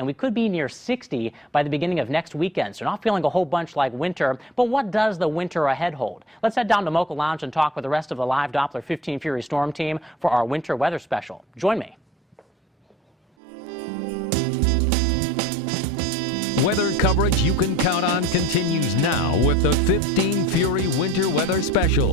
and we could be near 60 by the beginning of next weekend. So not feeling a whole bunch like winter, but what does the winter ahead hold? Let's head down to Mocha Lounge and talk with the rest of the live Doppler 15 Fury storm team for our winter weather special. Join me. Weather coverage you can count on continues now with the 15 Fury Winter Weather Special.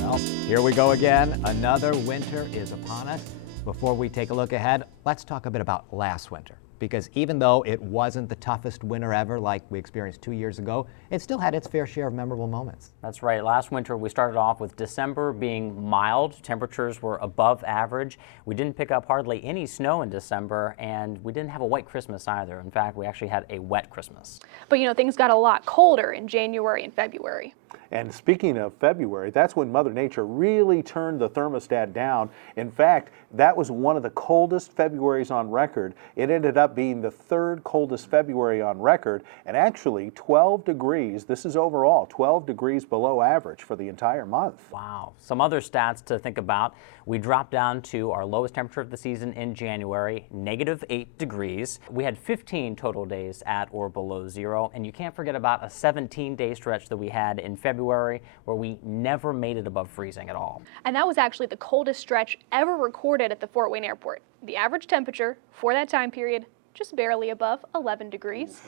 Well, here we go again. Another winter is upon us. Before we take a look ahead, let's talk a bit about last winter. Because even though it wasn't the toughest winter ever like we experienced 2 years ago, it still had its fair share of memorable moments. That's right. Last winter we started off with December being mild. Temperatures were above average. We didn't pick up hardly any snow in December, and we didn't have a white Christmas either. In fact, we actually had a wet Christmas. But you know, things got a lot colder in January and February. And speaking of February, that's when Mother Nature really turned the thermostat down. In fact, that was one of the coldest Februarys on record. It ended up being the third coldest February on record, and actually 12 degrees, this is overall, 12 degrees below average for the entire month. Wow. Some other stats to think about. We dropped down to our lowest temperature of the season in January, -8 degrees. We had 15 total days at or below zero, and you can't forget about a 17-day stretch that we had in February where we never made it above freezing at all. And that was actually the coldest stretch ever recorded at the Fort Wayne Airport. The average temperature for that time period, just barely above 11 degrees.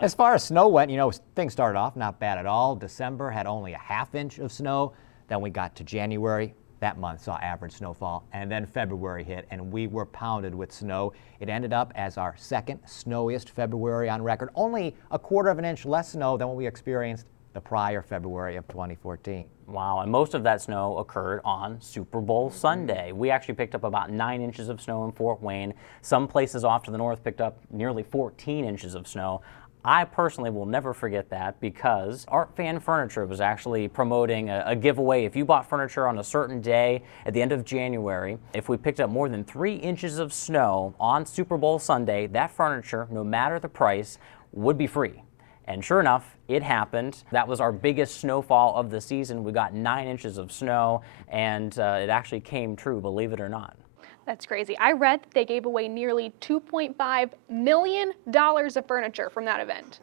As far as snow went, you know, things started off not bad at all. December had only a half inch of snow. Then we got to January. That month saw average snowfall, and then February hit, and we were pounded with snow. It ended up as our second snowiest February on record, only a quarter of an inch less snow than what we experienced the prior February of 2014. Wow, and most of that snow occurred on Super Bowl Sunday. We actually picked up about 9 inches of snow in Fort Wayne. Some places off to the north picked up nearly 14 inches of snow. I personally will never forget that because Art Fan Furniture was actually promoting a giveaway. If you bought furniture on a certain day at the end of January, if we picked up more than 3 inches of snow on Super Bowl Sunday, that furniture, no matter the price, would be free. And sure enough, it happened. That was our biggest snowfall of the season. We got 9 inches of snow, and it actually came true, believe it or not. That's crazy. I read that they gave away nearly $2.5 million of furniture from that event.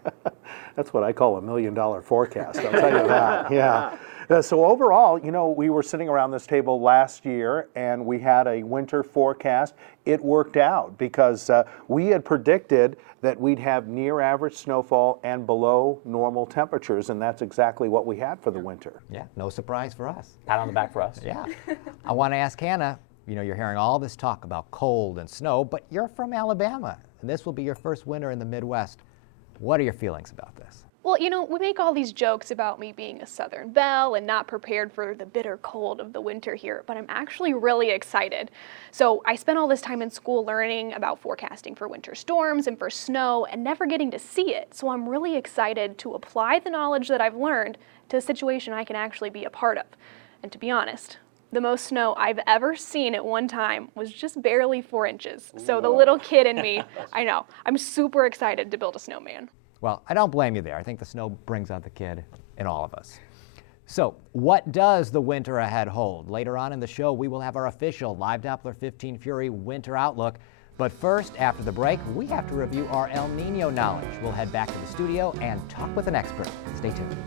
That's what I call a $1 million forecast, I'll tell you that. Yeah. So overall, you know, we were sitting around this table last year and we had a winter forecast. It worked out because we had predicted that we'd have near average snowfall and below normal temperatures, and that's exactly what we had for the winter. Yeah, no surprise for us. Pat on the back for us. Yeah. I want to ask Hannah, you know, you're hearing all this talk about cold and snow, but you're from Alabama, and this will be your first winter in the Midwest. What are your feelings about this? Well, you know, we make all these jokes about me being a Southern belle and not prepared for the bitter cold of the winter here, but I'm actually really excited. So I spent all this time in school learning about forecasting for winter storms and for snow and never getting to see it. So I'm really excited to apply the knowledge that I've learned to a situation I can actually be a part of. And to be honest, the most snow I've ever seen at one time was just barely 4 inches. So the little kid in me, I know, I'm super excited to build a snowman. Well, I don't blame you there. I think the snow brings out the kid in all of us. So, what does the winter ahead hold? Later on in the show, we will have our official Live Doppler 15 Fury winter outlook. But first, after the break, we have to review our El Nino knowledge. We'll head back to the studio and talk with an expert. Stay tuned.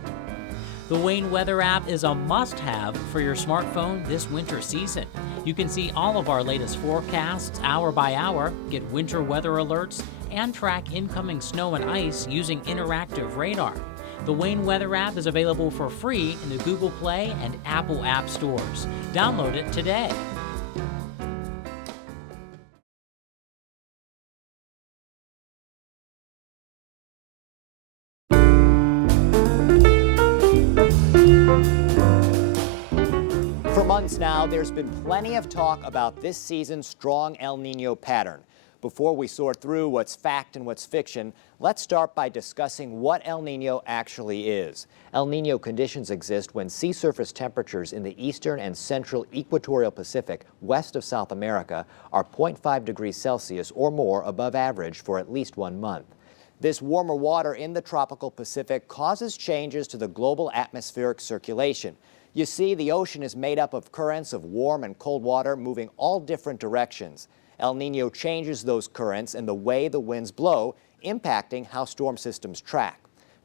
The Wayne Weather app is a must-have for your smartphone this winter season. You can see all of our latest forecasts hour by hour, get winter weather alerts, and track incoming snow and ice using interactive radar. The Wayne Weather app is available for free in the Google Play and Apple App Stores. Download it today. For months now, there's been plenty of talk about this season's strong El Nino pattern. Before we sort through what's fact and what's fiction, let's start by discussing what El Nino actually is. El Nino conditions exist when sea surface temperatures in the eastern and central equatorial Pacific, west of South America, are 0.5 degrees Celsius or more above average for at least 1 month. This warmer water in the tropical Pacific causes changes to the global atmospheric circulation. You see, the ocean is made up of currents of warm and cold water moving all different directions. El Nino changes those currents and the way the winds blow, impacting how storm systems track.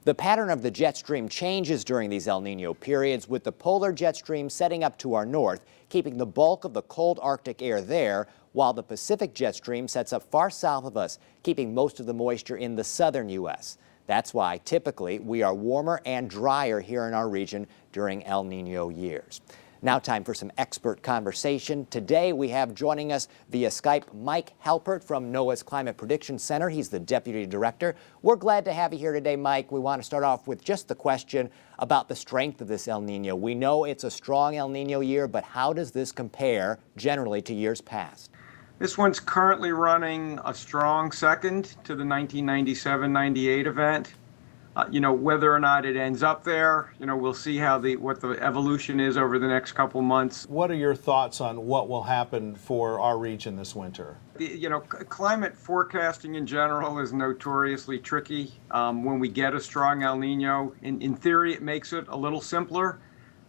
The pattern of the jet stream changes during these El Nino periods, with the polar jet stream setting up to our north, keeping the bulk of the cold Arctic air there, while the Pacific jet stream sets up far south of us, keeping most of the moisture in the southern U.S. That's why, typically, we are warmer and drier here in our region during El Nino years. Now time for some expert conversation. Today we have joining us via Skype Mike Halpert from NOAA's Climate Prediction Center. He's the Deputy Director. We're glad to have you here today, Mike. We want to start off with just the question about the strength of this El Nino. We know it's a strong El Nino year, but how does this compare generally to years past? This one's currently running a strong second to the 1997-98 event. Whether or not it ends up there, we'll see what the evolution is over the next couple months. What are your thoughts on what will happen for our region this winter? Climate forecasting in general is notoriously tricky. When we get a strong El Nino, in theory, it makes it a little simpler.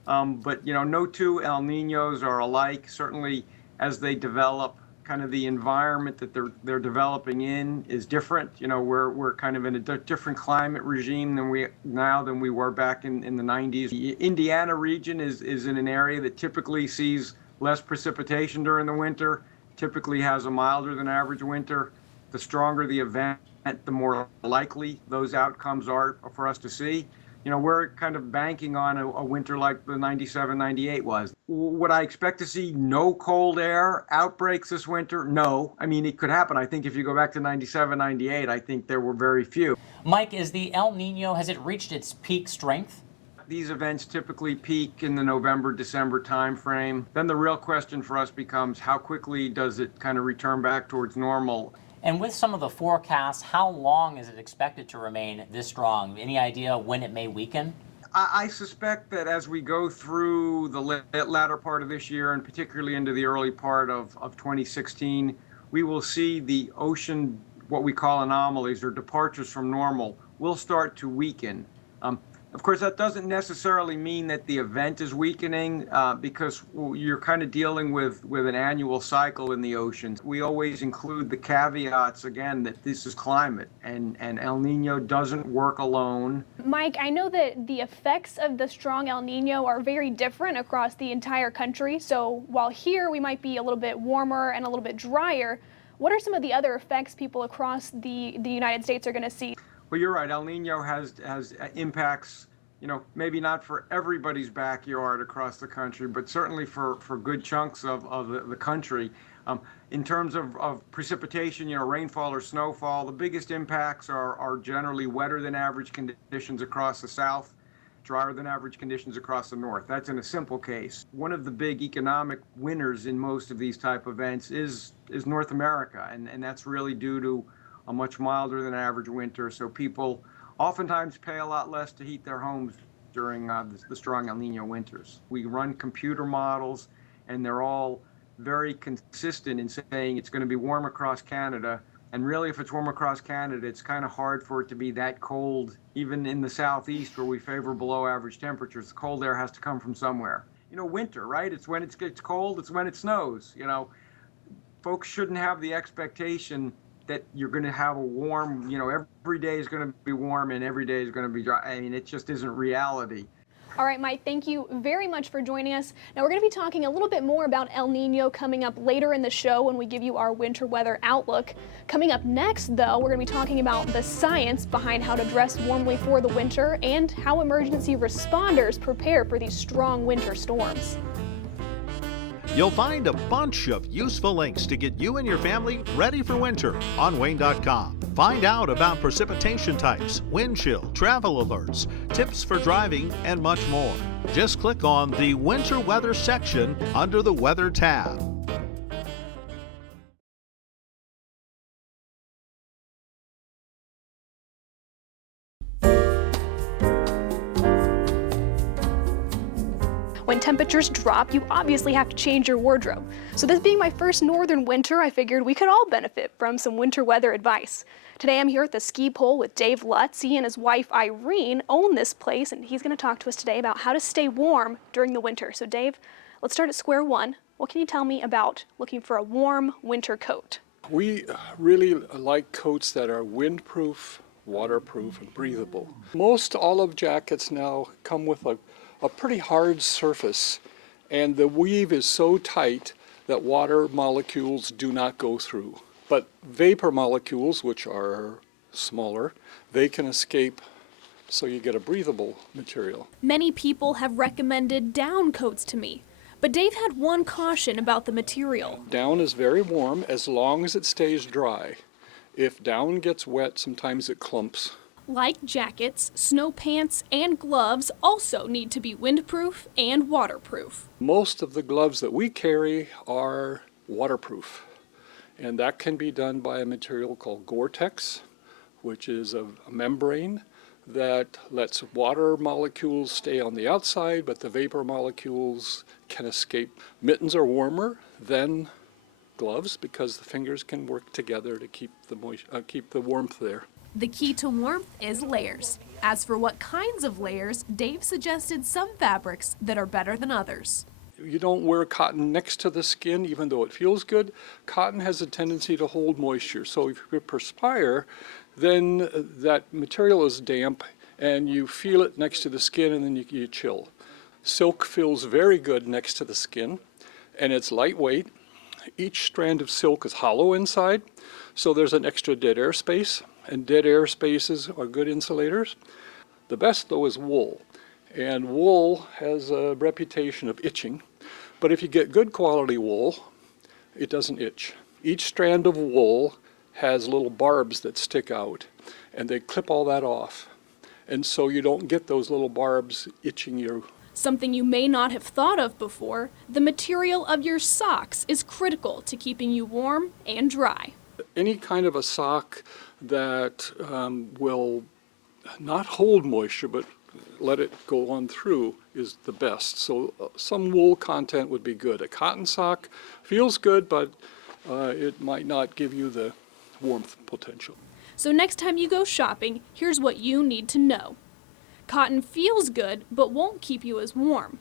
But no two El Ninos are alike. Certainly, as they develop, kind of the environment that they're developing in is different. We're kind of in a different climate regime than we were back in the 90s. The Indiana region is in an area that typically sees less precipitation during the winter, typically has a milder than average winter. The stronger the event, the more likely those outcomes are for us to see. We're kind of banking on a winter like the 97-98 was. Would I expect to see no cold air outbreaks this winter? No. I mean, it could happen. I think if you go back to 97-98, I think there were very few. Mike, is the El Nino, has it reached its peak strength? These events typically peak in the November-December timeframe. Then the real question for us becomes how quickly does it kind of return back towards normal? And with some of the forecasts, how long is it expected to remain this strong? Any idea when it may weaken? I suspect that as we go through the latter part of this year, and particularly into the early part of 2016, we will see the ocean, what we call anomalies or departures from normal, will start to weaken. Of course, that doesn't necessarily mean that the event is weakening because you're kind of dealing with an annual cycle in the oceans. We always include the caveats, again, that this is climate and El Nino doesn't work alone. Mike, I know that the effects of the strong El Nino are very different across the entire country. So while here we might be a little bit warmer and a little bit drier, what are some of the other effects people across the United States are going to see? Well, you're right. El Nino has impacts, maybe not for everybody's backyard across the country, but certainly for good chunks of the country. In terms of precipitation, rainfall or snowfall, the biggest impacts are generally wetter than average conditions across the south, drier than average conditions across the north. That's in a simple case. One of the big economic winners in most of these type events is North America, and that's really due to a much milder than average winter, so people oftentimes pay a lot less to heat their homes during the strong El Nino winters. We run computer models, and they're all very consistent in saying it's going to be warm across Canada, and really if it's warm across Canada, it's kind of hard for it to be that cold, even in the southeast where we favor below average temperatures. The cold air has to come from somewhere. Winter, right? It's when it gets cold, it's when it snows. Folks shouldn't have the expectation that you're going to have a warm, every day is going to be warm and every day is going to be dry. I mean, it just isn't reality. All right, Mike, thank you very much for joining us. Now, we're going to be talking a little bit more about El Nino coming up later in the show when we give you our winter weather outlook. Coming up next, though, we're going to be talking about the science behind how to dress warmly for the winter and how emergency responders prepare for these strong winter storms. You'll find a bunch of useful links to get you and your family ready for winter on WANE.com. Find out about precipitation types, wind chill, travel alerts, tips for driving, and much more. Just click on the Winter Weather section under the Weather tab. When temperatures drop, you obviously have to change your wardrobe. So this being my first northern winter, I figured we could all benefit from some winter weather advice. Today I'm here at the ski pole with Dave Lutz. He and his wife Irene own this place, and he's going to talk to us today about how to stay warm during the winter. So Dave, let's start at square one. What can you tell me about looking for a warm winter coat? We really like coats that are windproof, waterproof, and breathable. Most olive jackets now come with a pretty hard surface, and the weave is so tight that water molecules do not go through. But vapor molecules, which are smaller, they can escape, so you get a breathable material. Many people have recommended down coats to me, but Dave had one caution about the material. Down is very warm as long as it stays dry. If down gets wet, sometimes it clumps. Like jackets, snow pants and gloves also need to be windproof and waterproof. Most of the gloves that we carry are waterproof, and that can be done by a material called Gore-Tex, which is a membrane that lets water molecules stay on the outside, but the vapor molecules can escape. Mittens are warmer than gloves because the fingers can work together to keep the warmth there. The key to warmth is layers. As for what kinds of layers, Dave suggested some fabrics that are better than others. You don't wear cotton next to the skin, even though it feels good. Cotton has a tendency to hold moisture, so if you perspire, then that material is damp and you feel it next to the skin, and then you chill. Silk feels very good next to the skin, and it's lightweight. Each strand of silk is hollow inside, so there's an extra dead air space, and dead air spaces are good insulators. The best, though, is wool, and wool has a reputation of itching, but if you get good quality wool, it doesn't itch. Each strand of wool has little barbs that stick out, and they clip all that off, and so you don't get those little barbs itching your. Something you may not have thought of before, the material of your socks is critical to keeping you warm and dry. Any kind of a sock that will not hold moisture but let it go on through is the best. So some wool content would be good. A cotton sock feels good, but it might not give you the warmth potential. So next time you go shopping, here's what you need to know. Cotton feels good, but won't keep you as warm.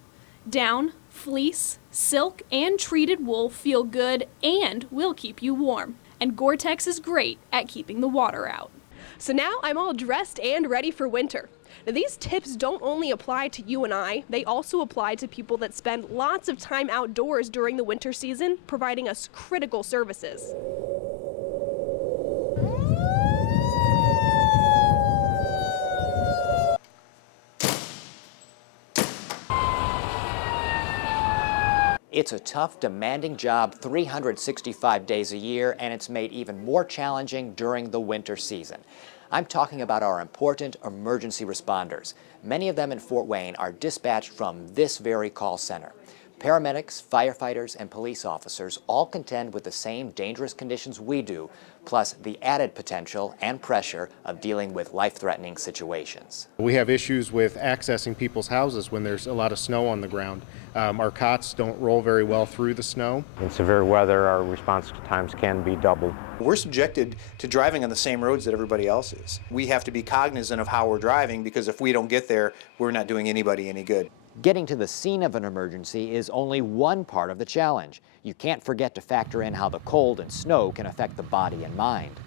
Down, fleece, silk, and treated wool feel good and will keep you warm. And Gore-Tex is great at keeping the water out. So now I'm all dressed and ready for winter. Now these tips don't only apply to you and I, they also apply to people that spend lots of time outdoors during the winter season, providing us critical services. It's a tough, demanding job 365 days a year, and it's made even more challenging during the winter season. I'm talking about our important emergency responders. Many of them in Fort Wayne are dispatched from this very call center. Paramedics, firefighters, and police officers all contend with the same dangerous conditions we do, plus the added potential and pressure of dealing with life-threatening situations. We have issues with accessing people's houses when there's a lot of snow on the ground. Our cots don't roll very well through the snow. In severe weather, our response times can be doubled. We're subjected to driving on the same roads that everybody else is. We have to be cognizant of how we're driving, because if we don't get there, we're not doing anybody any good. Getting to the scene of an emergency is only one part of the challenge. You can't forget to factor in how the cold and snow can affect the body and mind.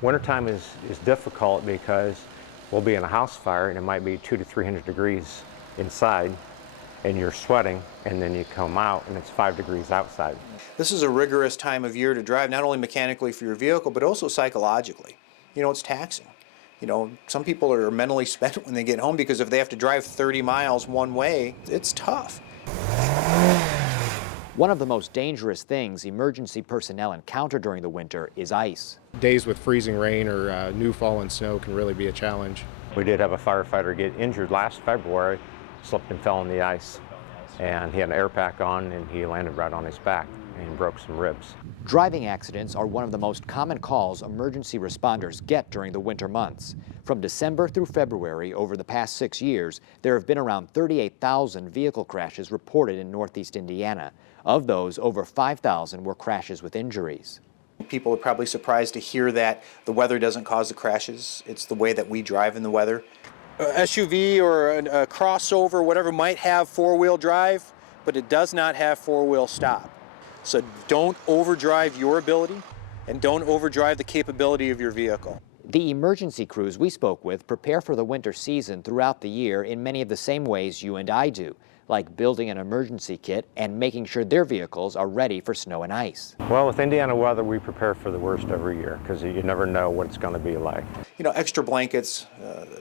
Wintertime is difficult because we'll be in a house fire and it might be 200 to 300 degrees inside and you're sweating, and then you come out and it's 5 degrees outside. This is a rigorous time of year to drive, not only mechanically for your vehicle, but also psychologically. You know, it's taxing. You know, some people are mentally spent when they get home, because if they have to drive 30 miles one way, it's tough. One of the most dangerous things emergency personnel encounter during the winter is ice. Days with freezing rain or new fallen snow can really be a challenge. We did have a firefighter get injured last February, slipped and fell on the ice, and he had an air pack on and he landed right on his back and broke some ribs. Driving accidents are one of the most common calls emergency responders get during the winter months. From December through February over the past 6 years, there have been around 38,000 vehicle crashes reported in Northeast Indiana. Of those, over 5,000 were crashes with injuries. People are probably surprised to hear that the weather doesn't cause the crashes. It's the way that we drive in the weather. A SUV or a crossover, whatever, might have four-wheel drive, but it does not have four-wheel stop. So don't overdrive your ability and don't overdrive the capability of your vehicle. The emergency crews we spoke with prepare for the winter season throughout the year in many of the same ways you and I do, like building an emergency kit and making sure their vehicles are ready for snow and ice. Well, with Indiana weather, we prepare for the worst every year because you never know what it's going to be like. You know, extra blankets,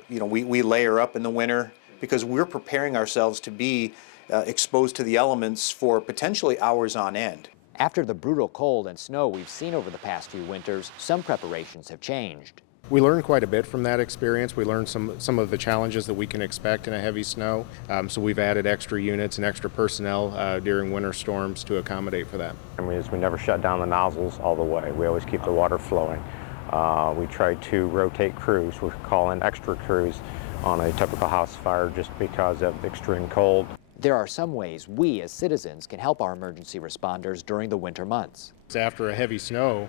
we layer up in the winter because we're preparing ourselves to be exposed to the elements for potentially hours on end. After the brutal cold and snow we've seen over the past few winters, some preparations have changed. We learned quite a bit from that experience. We learned some of the challenges that we can expect in a heavy snow. So we've added extra units and extra personnel during winter storms to accommodate for that. I mean, we never shut down the nozzles all the way. We always keep the water flowing. We try to rotate crews. We call in extra crews on a typical house fire just because of the extreme cold. There are some ways we as citizens can help our emergency responders during the winter months. After a heavy snow,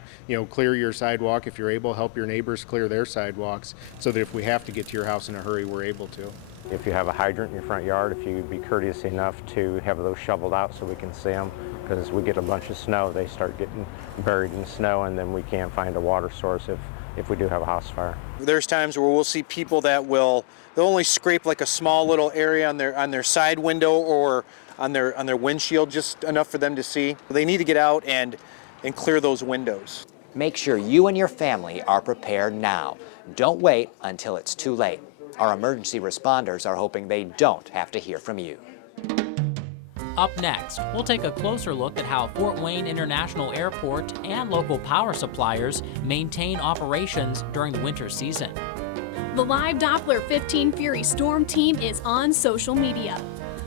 clear your sidewalk. If you're able, help your neighbors clear their sidewalks so that if we have to get to your house in a hurry, we're able to. If you have a hydrant in your front yard, if you'd be courteous enough to have those shoveled out so we can see them, because as we get a bunch of snow, they start getting buried in snow and then we can't find a water source if we do have a house fire. There's times where we'll see people that they'll only scrape like a small little area on their side window or on their windshield, just enough for them to see. They need to get out and clear those windows. Make sure you and your family are prepared now. Don't wait until it's too late. Our emergency responders are hoping they don't have to hear from you. Up next, we'll take a closer look at how Fort Wayne International Airport and local power suppliers maintain operations during the winter season. The live Doppler 15 Fury Storm Team is on social media.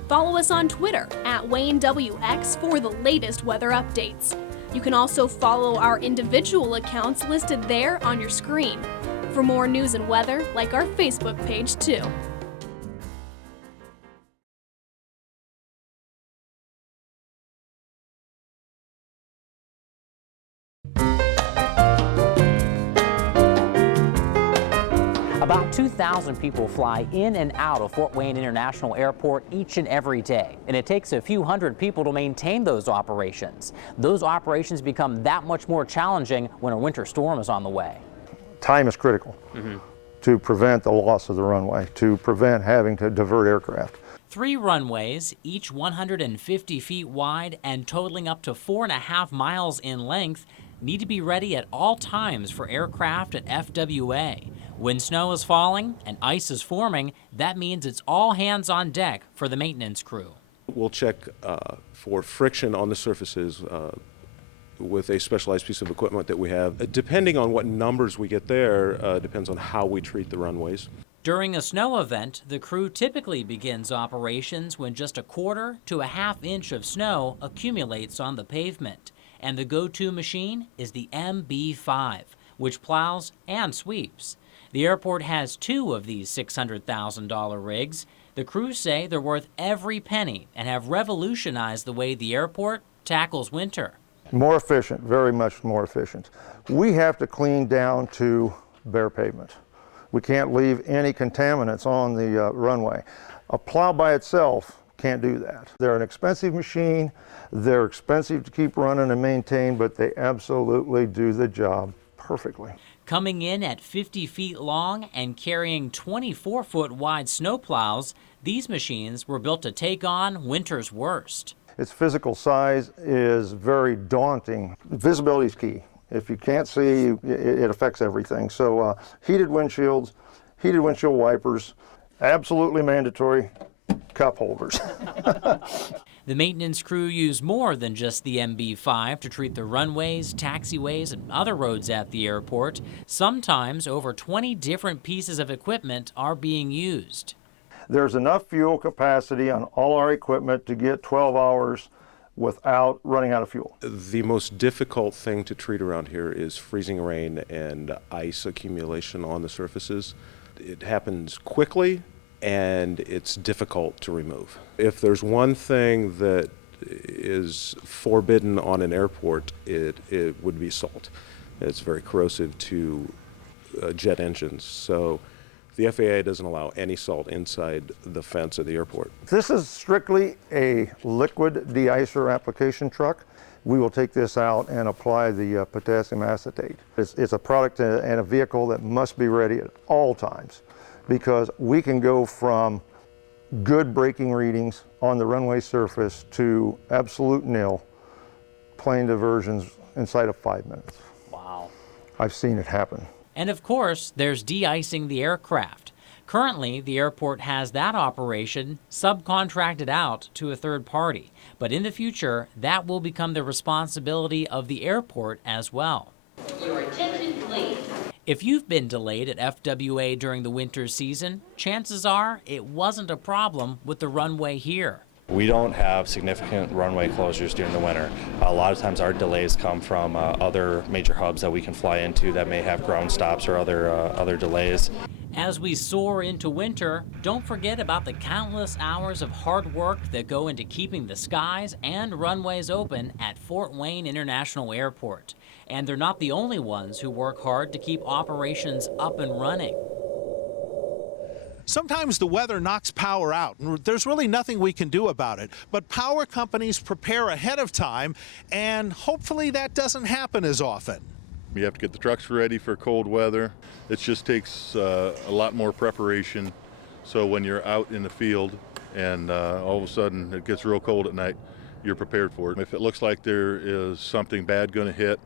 Follow us on Twitter @WayneWX for the latest weather updates. You can also follow our individual accounts listed there on your screen. For more news and weather, like our Facebook page too. About 2,000 people fly in and out of Fort Wayne International Airport each and every day, and it takes a few hundred people to maintain those operations. Those operations become that much more challenging when a winter storm is on the way. Time is critical to prevent the loss of the runway, to prevent having to divert aircraft. 3 runways, each 150 feet wide and totaling up to 4.5 miles in length, need to be ready at all times for aircraft at FWA. When snow is falling and ice is forming, that means it's all hands on deck for the maintenance crew. We'll check for friction on the surfaces with a specialized piece of equipment that we have. Depending on what numbers we get there, depends on how we treat the runways. During a snow event, the crew typically begins operations when just 1/4 to 1/2 inch of snow accumulates on the pavement. And the go-to machine is the MB5, which plows and sweeps. The airport has 2 of these $600,000 rigs. The crews say they're worth every penny and have revolutionized the way the airport tackles winter. More efficient, very much more efficient. We have to clean down to bare pavement. We can't leave any contaminants on the runway. A plow by itself can't do that. They're an expensive machine. They're expensive to keep running and maintain, but they absolutely do the job perfectly. Coming in at 50 feet long and carrying 24-foot wide snowplows, these machines were built to take on winter's worst. Its physical size is very daunting. Visibility is key. If you can't see, it affects everything. So heated windshields, heated windshield wipers, absolutely mandatory, cup holders. The maintenance crew use more than just the MB5 to treat the runways, taxiways, and other roads at the airport. Sometimes over 20 different pieces of equipment are being used. There's enough fuel capacity on all our equipment to get 12 hours without running out of fuel. The most difficult thing to treat around here is freezing rain and ice accumulation on the surfaces. it happens quickly and it's difficult to remove. If there's one thing that is forbidden on an airport, it would be salt. It's very corrosive to jet engines. So the FAA doesn't allow any salt inside the fence of the airport. This is strictly a liquid de-icer application truck. We will take this out and apply the potassium acetate. It's a product and a vehicle that must be ready at all times, because we can go from good braking readings on the runway surface to absolute nil plane diversions inside of 5 minutes. Wow. I've seen it happen. And of course, there's de-icing the aircraft. Currently, the airport has that operation subcontracted out to a third party. But in the future, that will become the responsibility of the airport as well. Your attention, please. If you've been delayed at FWA during the winter season, chances are it wasn't a problem with the runway here. We don't have significant runway closures during the winter. A lot of times our delays come from other major hubs that we can fly into that may have ground stops or other delays. As we soar into winter, don't forget about the countless hours of hard work that go into keeping the skies and runways open at Fort Wayne International Airport. And they're not the only ones who work hard to keep operations up and running. Sometimes the weather knocks power out, and there's really nothing we can do about it. But power companies prepare ahead of time, and hopefully that doesn't happen as often. You have to get the trucks ready for cold weather. It just takes a lot more preparation. So when you're out in the field and all of a sudden it gets real cold at night, you're prepared for it. If it looks like there is something bad going to hit,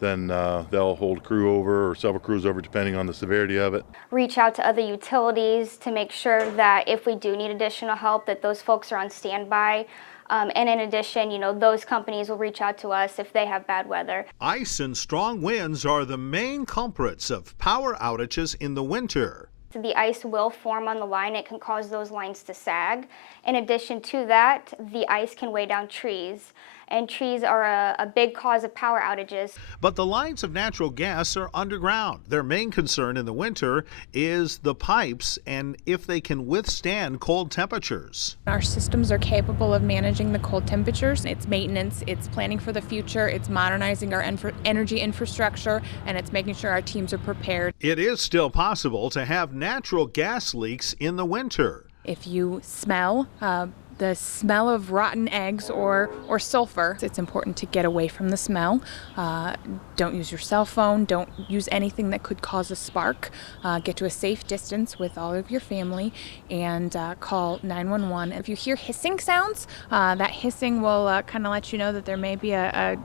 then they'll hold a crew over or several crews over depending on the severity of it. Reach out to other utilities to make sure that if we do need additional help, that those folks are on standby. And in addition, those companies will reach out to us if they have bad weather. Ice and strong winds are the main culprits of power outages in the winter. The ice will form on the line. It can cause those lines to sag. In addition to that, the ice can weigh down trees, and trees are a big cause of power outages. But the lines of natural gas are underground. Their main concern in the winter is the pipes and if they can withstand cold temperatures. Our systems are capable of managing the cold temperatures. It's maintenance, it's planning for the future, it's modernizing our energy infrastructure, and it's making sure our teams are prepared. It is still possible to have natural gas leaks in the winter. If you smell the smell of rotten eggs or sulfur, it's important to get away from the smell. Don't use your cell phone. Don't use anything that could cause a spark. Get to a safe distance with all of your family and call 911. If you hear hissing sounds, that hissing will kind of let you know that there may be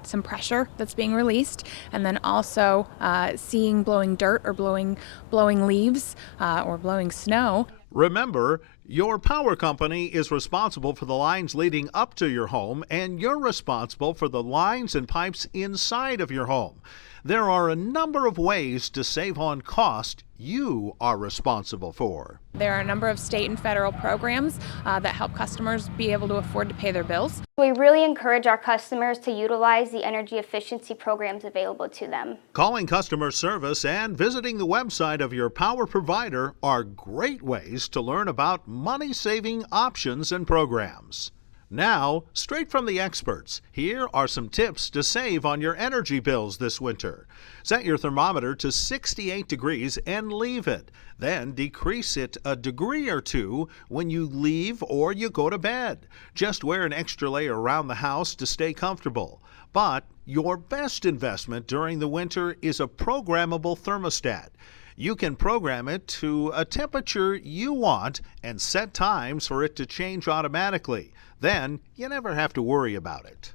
some pressure that's being released. And then also seeing blowing dirt or blowing leaves or blowing snow. Remember, your power company is responsible for the lines leading up to your home, and you're responsible for the lines and pipes inside of your home. There are a number of ways to save on cost you are responsible for. There are a number of state and federal programs that help customers be able to afford to pay their bills. We really encourage our customers to utilize the energy efficiency programs available to them. Calling customer service and visiting the website of your power provider are great ways to learn about money-saving options and programs. Now, straight from the experts, here are some tips to save on your energy bills this winter. Set your thermometer to 68 degrees and leave it. Then decrease it a degree or two when you leave or you go to bed. Just wear an extra layer around the house to stay comfortable. But your best investment during the winter is a programmable thermostat. You can program it to a temperature you want and set times for it to change automatically. Then you never have to worry about it.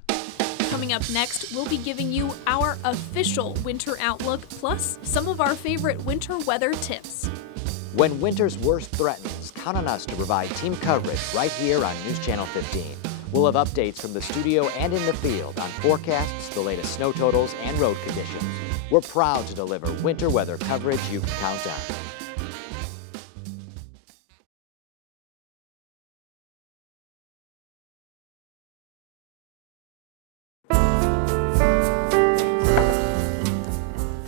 Coming up next, we'll be giving you our official winter outlook, plus some of our favorite winter weather tips. When winter's worst threatens, count on us to provide team coverage right here on News Channel 15. We'll have updates from the studio and in the field on forecasts, the latest snow totals, and road conditions. We're proud to deliver winter weather coverage you can count on.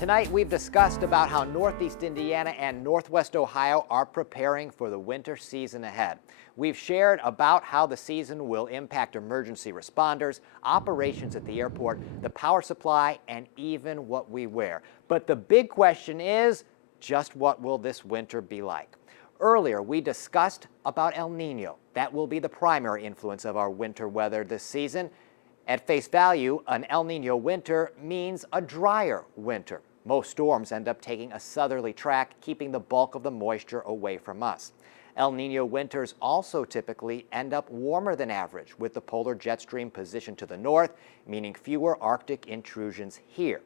Tonight we've discussed about how Northeast Indiana and Northwest Ohio are preparing for the winter season ahead. We've shared about how the season will impact emergency responders, operations at the airport, the power supply, and even what we wear. But the big question is, just what will this winter be like? Earlier, we discussed about El Nino. That will be the primary influence of our winter weather this season. At face value, an El Nino winter means a drier winter. Most storms end up taking a southerly track, keeping the bulk of the moisture away from us. El Nino winters also typically end up warmer than average, with the polar jet stream positioned to the north, meaning fewer Arctic intrusions here.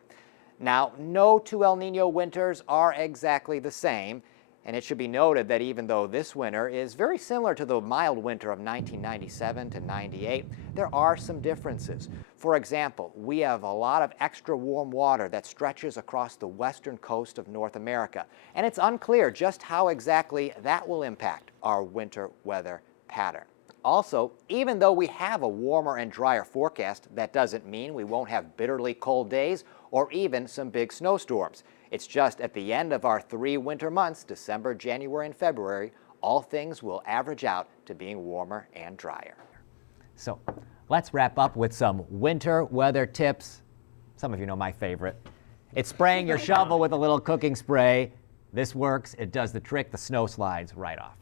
Now, no two El Nino winters are exactly the same, and it should be noted that even though this winter is very similar to the mild winter of 1997 to 98, there are some differences. For example, we have a lot of extra warm water that stretches across the western coast of North America, and it's unclear just how exactly that will impact our winter weather pattern. Also, even though we have a warmer and drier forecast, that doesn't mean we won't have bitterly cold days or even some big snowstorms. It's just at the end of our 3 winter months, December, January, and February, all things will average out to being warmer and drier. So let's wrap up with some winter weather tips. Some of you know my favorite. It's spraying your shovel with a little cooking spray. This works. It does the trick. The snow slides right off.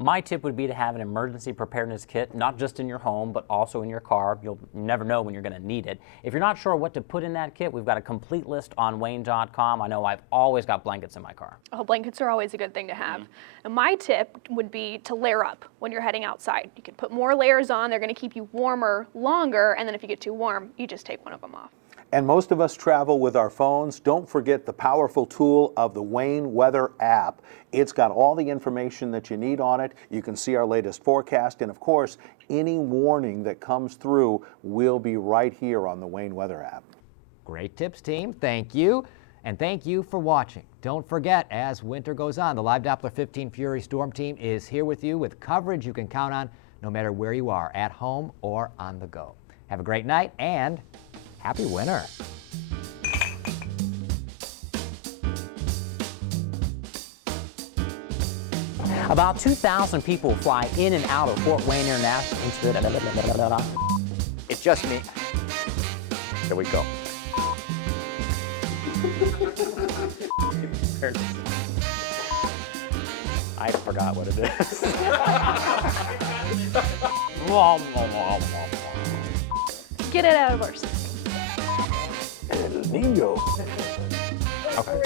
My tip would be to have an emergency preparedness kit, not just in your home, but also in your car. You'll never know when you're going to need it. If you're not sure what to put in that kit, we've got a complete list on Wayne.com. I know I've always got blankets in my car. Oh, blankets are always a good thing to have. And my tip would be to layer up when you're heading outside. You can put more layers on. They're going to keep you warmer longer. And then if you get too warm, you just take one of them off. And most of us travel with our phones. Don't forget the powerful tool of the Wayne Weather app. It's got all the information that you need on it. You can see our latest forecast, and of course, any warning that comes through will be right here on the Wayne Weather app. Great tips, team. Thank you. And thank you for watching. Don't forget, as winter goes on, the Live Doppler 15 Fury Storm Team is here with you with coverage you can count on no matter where you are, at home or on the go. Have a great night and happy winter. About 2,000 people fly in and out of Fort Wayne International. It's just me. Here we go. I forgot what it is. Get it out of our system. El Nino. Okay.